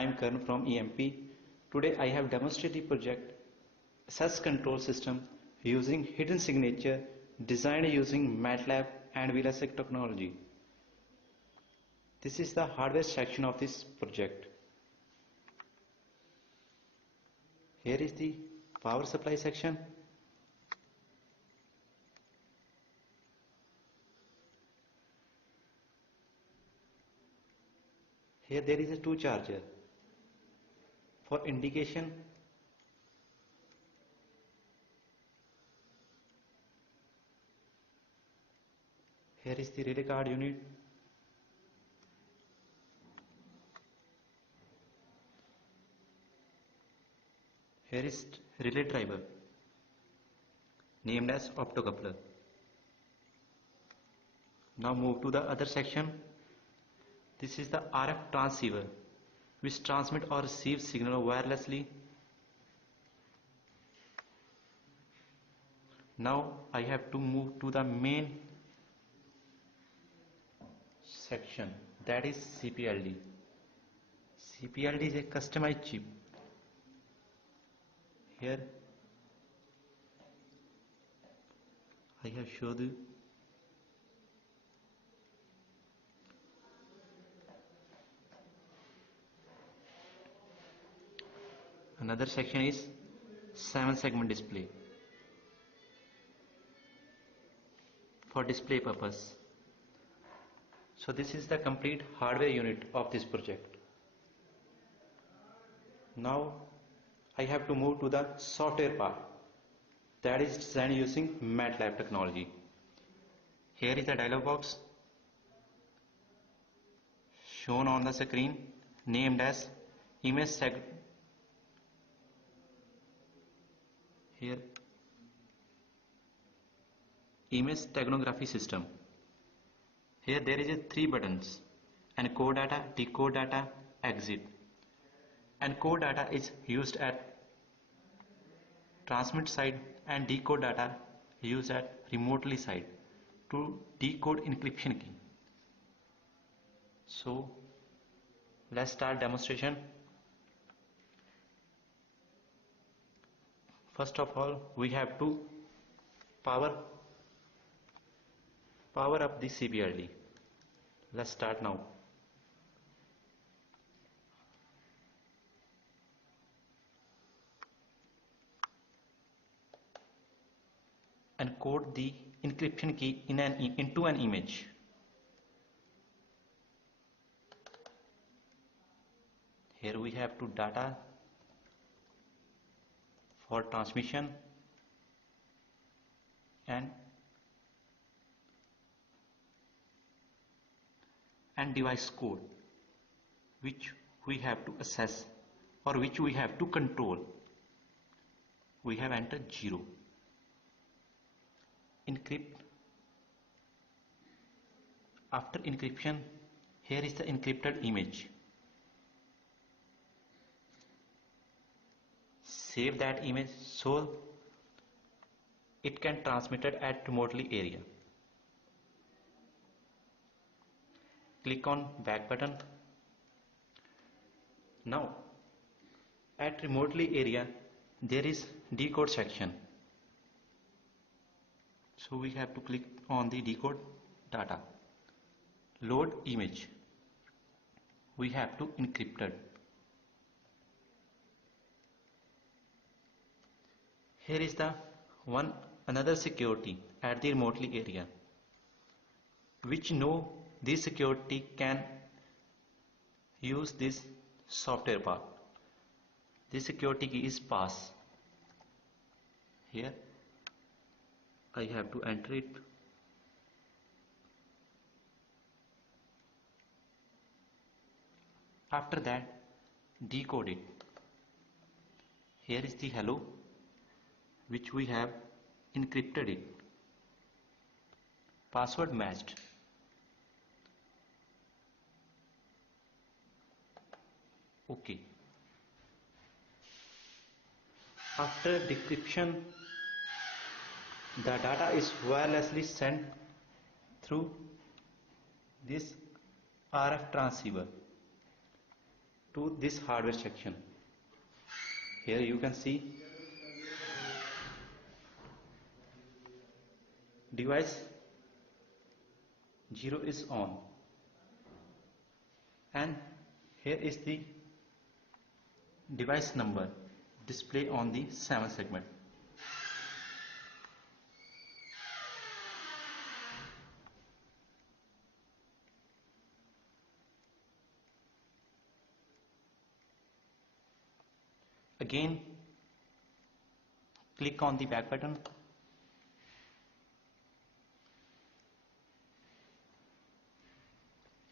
I am Karan from EMP. Today I have demonstrated the project access control system using hidden signature designed using MATLAB and VLSI technology. This is the hardware section of this project. Here is the power supply section. Here there is a two charger for indication. Here is the relay card unit. Here is relay driver named as optocoupler. Now move to the other section. This is the RF transceiver which transmit or receive signal wirelessly. Now I have to move to the main section, that is CPLD. CPLD is a customized chip. Here I have showed you another section is 7-segment display for display purpose. So this is the complete hardware unit of this project. Now I have to move to the software part, that is designed using MATLAB technology. Here is the dialog box shown on the screen named as image steganography system. Here there is 3 buttons: encode data, decode data, exit. Encode data is used at transmit side and decode data used at remotely side to decode encryption key. So let's start demonstration. First of all, we have to power up the CPLD. Let's start now. Encode the encryption key into an image. Here we have to data for transmission and device code which we have to access or which we have to control. We have entered 0. Encrypt. After encryption, here is the encrypted image. Save that image so it can transmitted at remotely area. Click on back button. Now at remotely area there is decode section. So we have to click on the decode data. Load image. We have to encrypt it. Here is the another security at the remotely area, which know this security can use this software part. This security key is pass. Here I have to enter it. After that, decode it. Here is the hello, which we have encrypted it. Password matched. OK. After decryption, the data is wirelessly sent through this RF transceiver. to this hardware section. Here you can see device 0 is on, and here is the device number display on the 7 segment. Again, click on the back button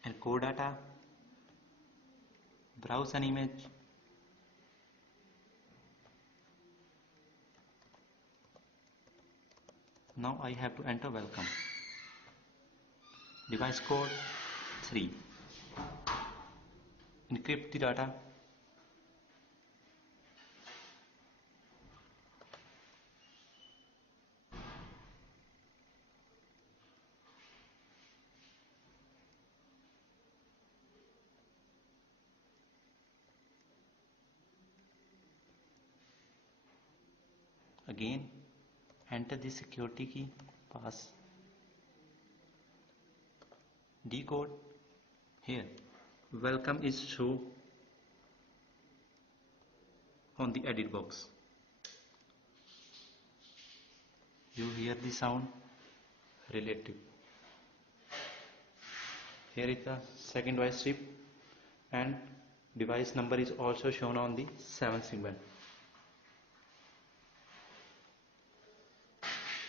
and core data, browse an image, now I have to enter welcome, device code 3, encrypt the data, again enter the security key, pass, decode. Here welcome is shown on the edit box. You hear the sound relative. Here is the second device chip and device number is also shown on the 7 segment.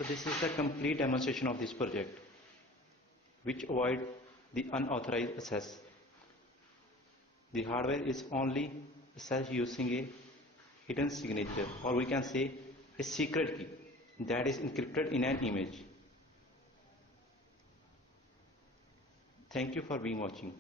So this is the complete demonstration of this project, which avoid the unauthorized access. The hardware is only accessed using a hidden signature, or we can say a secret key that is encrypted in an image. Thank you for being watching.